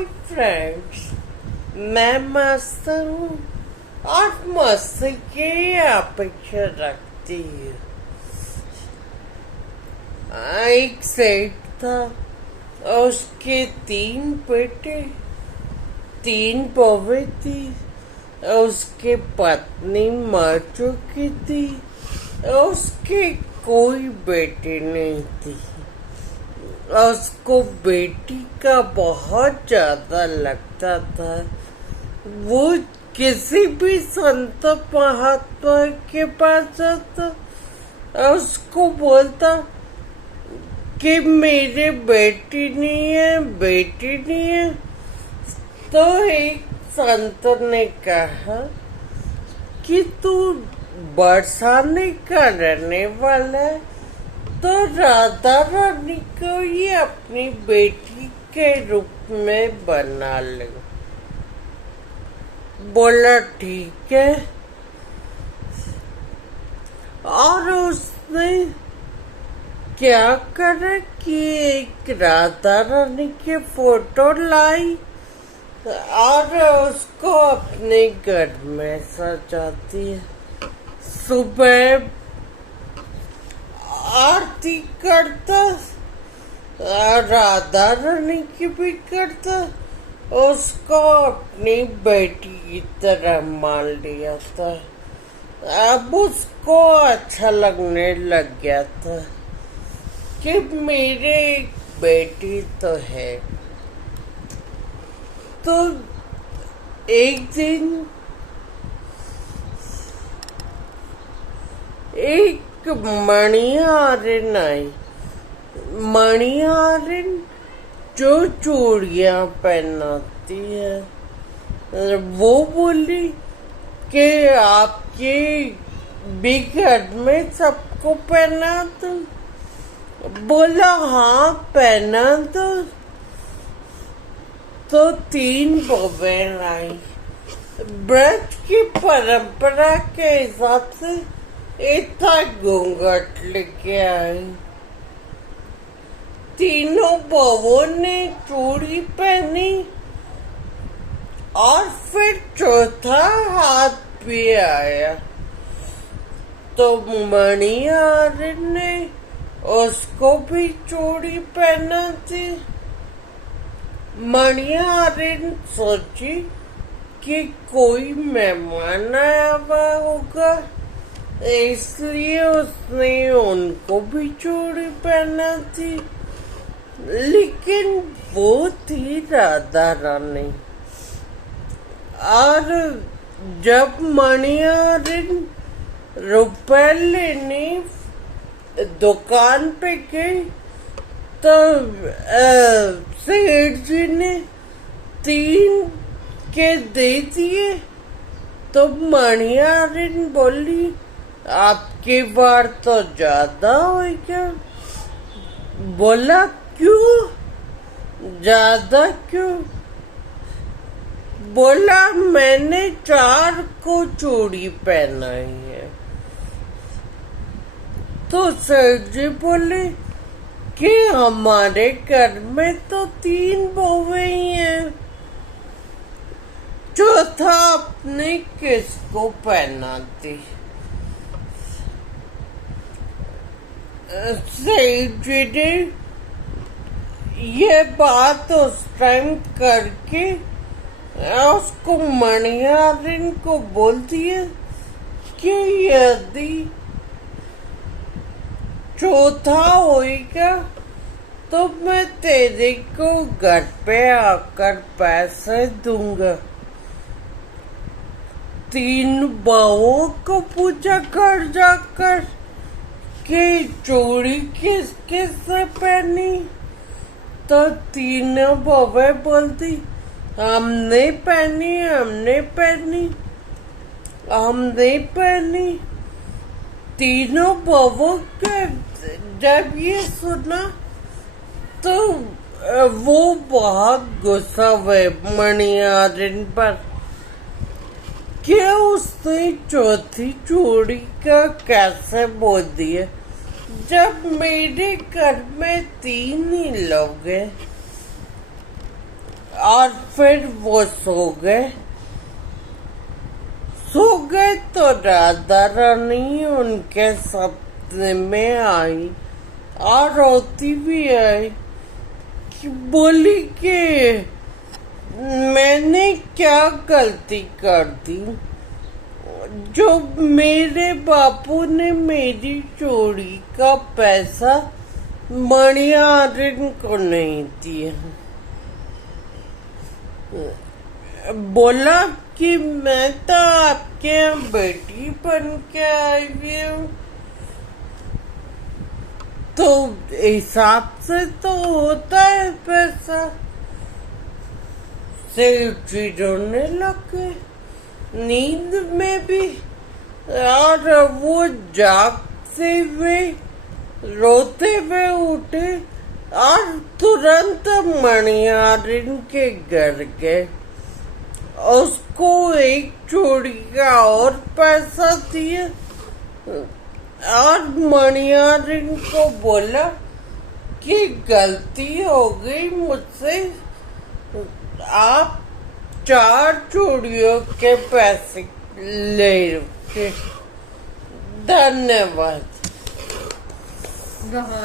Hi friends, मैं मस्त हूँ और मस्त की अपेक्षा रखती हूँ। एक सेठ था, उसके 3 बेटे 3 बहू थी। उसकी पत्नी मर चुकी थी। उसकी कोई बेटी नहीं थी। उसको बेटी का बहुत ज्यादा लगता था। वो किसी भी संत महात्मा के पास जाता, उसको बोलता कि मेरे बेटी नहीं है, बेटी नहीं है। तो एक संत ने कहा कि तू बरसाने का रहने वाला है, तो राधा रानी को ये अपनी बेटी के रूप में बना ले। बोला ठीक है। और उसने क्या करा कि एक राधा रानी की फोटो लाई और उसको अपने घर में सजाती है। सुबह आरती करता, राधा रानी की भी करता, उसको अपनी बेटी की तरह मान लिया था। अब उसको अच्छा लगने लग गया था कि मेरे एक बेटी तो है। तो एक दिन एक मणिहारिन आई। मणिहारिन जो चूड़ियां पहनाती है, वो बोली कि आपके भी घर में सबको पहना दो। बोला हाँ पहना दो। तो 3 बहूएं आई। ब्रज की परंपरा के हिसाब से इतना घूंघट लेके आई। तीनों बहुओं ने चूड़ी पहनी और फिर चौथा हाथ भी आया। तो मणिहारिन ने उसको भी चूड़ी पहना थी। मणिहारिन सोची कि कोई मेहमान आया हुआ होगा, इसलिए उसने उनको भी चूड़ी पहना थी। लेकिन वो थी राधा रानी। और जब मणिहारिन रुपए लेने दुकान पे गई, तो सेठ जी ने 3 के दे दिए। तो मणिहारिन बोली आपके बार तो ज्यादा हो गया। बोला क्यों ज्यादा क्यों? बोला मैंने 4 को चूड़ी पहनाई है। तो सेठ जी बोले कि हमारे घर में तो 3 बहुएं ही हैं, चौथा आपने किसको पहनाती? सेठ जी ने ये बात उस टाइम करके उसको मणिहारिन को बोल दिया कि यदि चौथा होएगा तो मैं तेरे को घर पे आकर पैसे दूंगा। 3 बहुओं को पूछा घर जाकर कि चूड़ी किस किस से पहनी। तो 3 बहुएं बोलती हमने पहनी, हमने पहनी, हमने पहनी। तीनों बहुओं के जब ये सुना तो वो बहुत गुस्सा हुए मणिहारिन पर कि उसने चौथी चूड़ी का कैसे बोल दिया, जब मेरे घर में 3 ही लोग हैं। और फिर वो सो गए तो राधा रानी उनके सपने में आई और रोती भी आई कि बोली कि मैंने क्या गलती कर दी जो मेरे बापू ने मेरी चोरी का पैसा मणियारिन को नहीं दिया। बोला कि मैं तो आपके यहाँ बेटी बन के आई हुई हूँ, तो हिसाब से तो होता है पैसा। सेठ जी रोने लगे नींद में भी, और वो जागते हुए रोते हुए उठे और तुरंत मणियारिन के घर गए। उसको एक चोरी का और पैसा दिया और मणियारिन को बोला कि गलती हो गई मुझसे, आप 4 चोरियों के पैसे ले रखे। धन्यवाद।